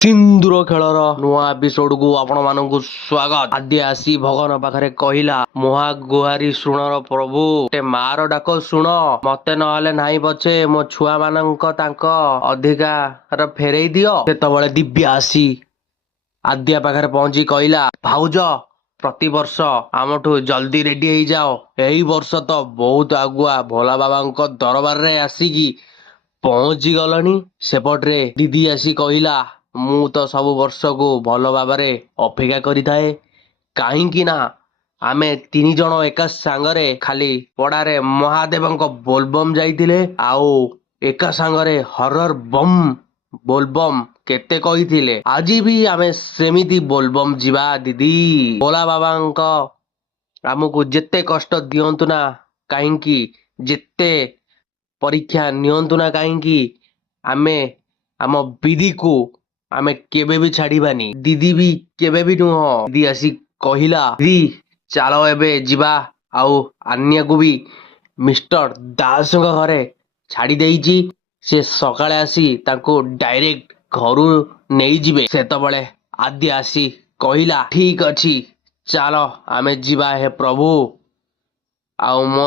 ସିନ୍ଦୁର ଖେଳର ନୂଆ ଏପିସୋଡକୁ ଆପଣ ମାନଙ୍କୁ ସ୍ୱାଗତ। ଆଦି ଆସି ଭଗବାନ ପାଖରେ କହିଲା, ମହାଗୁହାରୀ ଶୁଣର ପ୍ରଭୁ, ଗୋଟେ ମାର ଡାକ ଶୁଣ, ମତେ ନହେଲେ ନାହିଁ ପଛେ ମୋ ଛୁଆ ମାନଙ୍କ ତାଙ୍କ ଅଧିକାର ଫେରେଇ ଦିଅ। ସେତେବେଳେ ଦିବ୍ୟା ଆସି ଆଦ୍ୟା ପାଖରେ ପହଞ୍ଚି କହିଲା, ଭାଉଜ ପ୍ରତିବର୍ଷ ଆମଠୁ ଜଲ୍ଦି ରେଡି ହେଇଯାଅ, ଏଇ ବର୍ଷ ତ ବହୁତ ଆଗୁଆ ଭୋଲା ବାବାଙ୍କ ଦରବାରରେ ଆସିକି ପହଞ୍ଚି ଗଲଣି। ସେପଟରେ ଦିଦି ଆସି କହିଲା, ମୁଁ ତ ସବୁ ବର୍ଷକୁ ଭଲ ଭାବରେ ଅପେକ୍ଷା କରିଥାଏ, କାହିଁକି ନା ଆମେ 3 ଜଣ ଏକା ସାଙ୍ଗରେ ଖାଲି ପଡ଼ାରେ ମହାଦେବଙ୍କ ବୋଲବମ୍ ଯାଇଥିଲେ, ଆଉ ଏକା ସାଙ୍ଗରେ ହରର ବମ୍ ବୋଲବମ୍ କେତେ କହିଥିଲେ। ଆଜି ବି ଆମେ ସେମିତି ବୋଲବମ୍ ଯିବା ଦିଦି। ଭୋଲା ବାବାଙ୍କ ଆମକୁ ଯେତେ କଷ୍ଟ ଦିଅନ୍ତୁ ନା କାହିଁକି, ଯେତେ ପରୀକ୍ଷା ନିଅନ୍ତୁ ନା କାହିଁକି, ଆମେ ଆମ ବିଧିକୁ ଆମେ କେବେ ବି ଛାଡିବାନି। ଦିଦି ବି କେବେ ବି ନୁହଁ। ଦିଦି ଆସି କହିଲା, ଦିଦି ଚାଲ ଏବେ ଯିବା, ଆଉ ଆନ୍ୟାକୁ ବି ମିଷ୍ଟର ଦାସଙ୍କ ଘରେ ଛାଡ଼ି ଦେଇଛି, ସେ ସକାଳେ ଆସି ତାଙ୍କୁ ଡାଇରେକ୍ଟ ଘରୁ ନେଇଯିବେ। ସେତେବେଳେ ଆଦ୍ୟ ଆସି କହିଲା, ଠିକ ଅଛି ଚାଲ ଆମେ ଯିବା ହେ ପ୍ରଭୁ, ଆଉ ମୋ